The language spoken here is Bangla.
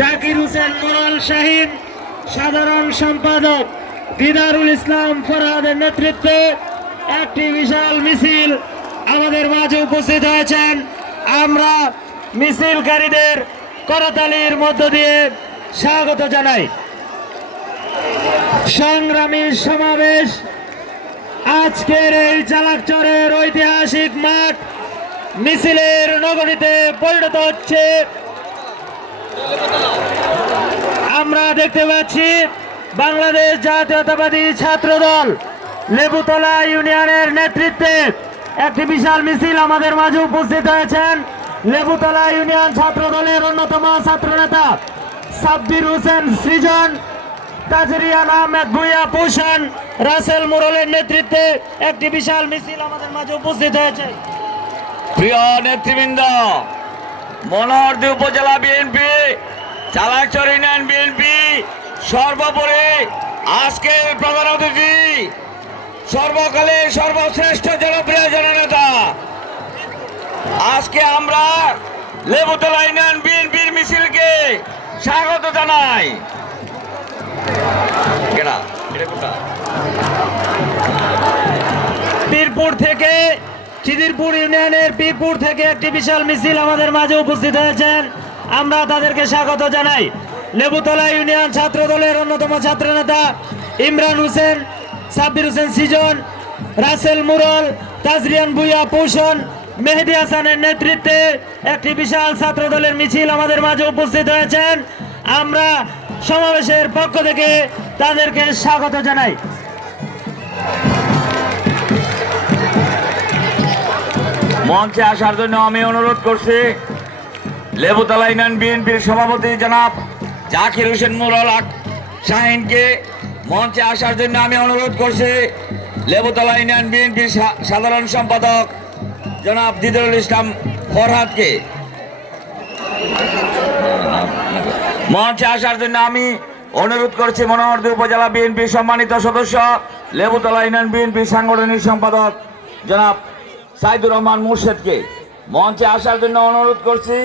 জাকির হোসেন মোরাল শাহীন, সাধারণ সম্পাদক দিদারুল ইসলাম ফরহাদের নেতৃত্বে একটি বিশাল মিছিল আমাদের মাঝে উপস্থিত হয়েছেন। আমরা মিছিলকারীদের করতালির মধ্য দিয়ে স্বাগত জানাই। সংগ্রামী সমাবেশ আজকের এই চালাকচরের ঐতিহাসিক মাঠ মিছিলের নগরীতে পরিণত হচ্ছে। আমরা দেখতে পাচ্ছি বাংলাদেশ জাতীয়তাবাদী ছাত্র দল লেবুতলা ইউনিয়নের নেতৃত্বে একটি বিশাল মিছিল আমাদের মাঝে উপস্থিত হয়েছেন। লেবুতলা ইউনিয়ন ছাত্র দলের অন্যতম ছাত্রনেতা সাব্বির হোসেন সৃজন, তাজরিয়ান আহমেদ ভুইয়া পোষণ, রাসেল মুরলের নেতৃত্বে একটি বিশাল মিছিল আমাদের মাঝে উপস্থিত হয়েছে। প্রিয় নেতৃবৃন্দ, মনোহরদী উপজেলা বিএনপি, চালাকচর ইউনিয়ন বিএনপি, সর্বোপরি আজকের প্রধান অতিথি সর্বকালের সর্বশ্রেষ্ঠ জনপ্রিয় জননেতা, আজকে আমরা লেবুতলা ইউনিয়ন বিএনপির মিছিলকে স্বাগত জানাই। পীরপুর থেকে, খিদিরপুর ইউনিয়নের পীরপুর থেকে একটি বিশাল মিছিল আমাদের মাঝে উপস্থিত হয়েছেন। আমরা তাদেরকে স্বাগত জানাই। লেবুতলা ইউনিয়ন ছাত্র দলের অন্যতম ছাত্রনেতা ইমরান হোসেন, সাব্বির হোসেন সৃজন, রাসেল মুরল, তাজরিয়ান ভুইয়া পোষণ, মেহেদি হাসানের নেতৃত্বে একটি বিশাল ছাত্র দলের মিছিল আমাদের মাঝে উপস্থিত হয়েছেন। আমরা সমাবেশের পক্ষ থেকে তাদেরকে স্বাগত জানাই। মঞ্চে আসার জন্য আমি অনুরোধ করছি লেবুতলা ইউনিয়ন বিএনপির সভাপতি জনাব জাকির হোসেন মুরল শাহীনকে মঞ্চে আসার জন্য আমি অনুরোধ করছি লেবুতলা ইউনিয়ন বিএনপির সাধারণ সম্পাদক জনাব দিদারুল ইসলাম ফরহাদকে মঞ্চে আসার জন্য আমি অনুরোধ করছি মনোহরদী উপজেলা বিএনপির সম্মানিত সদস্য লেবুতলা ইউনিয়ন বিএনপির সাংগঠনিক সম্পাদক জনাব সাইদুর রহমান মুর্শেদকে মঞ্চে আসার জন্য অনুরোধ করছি।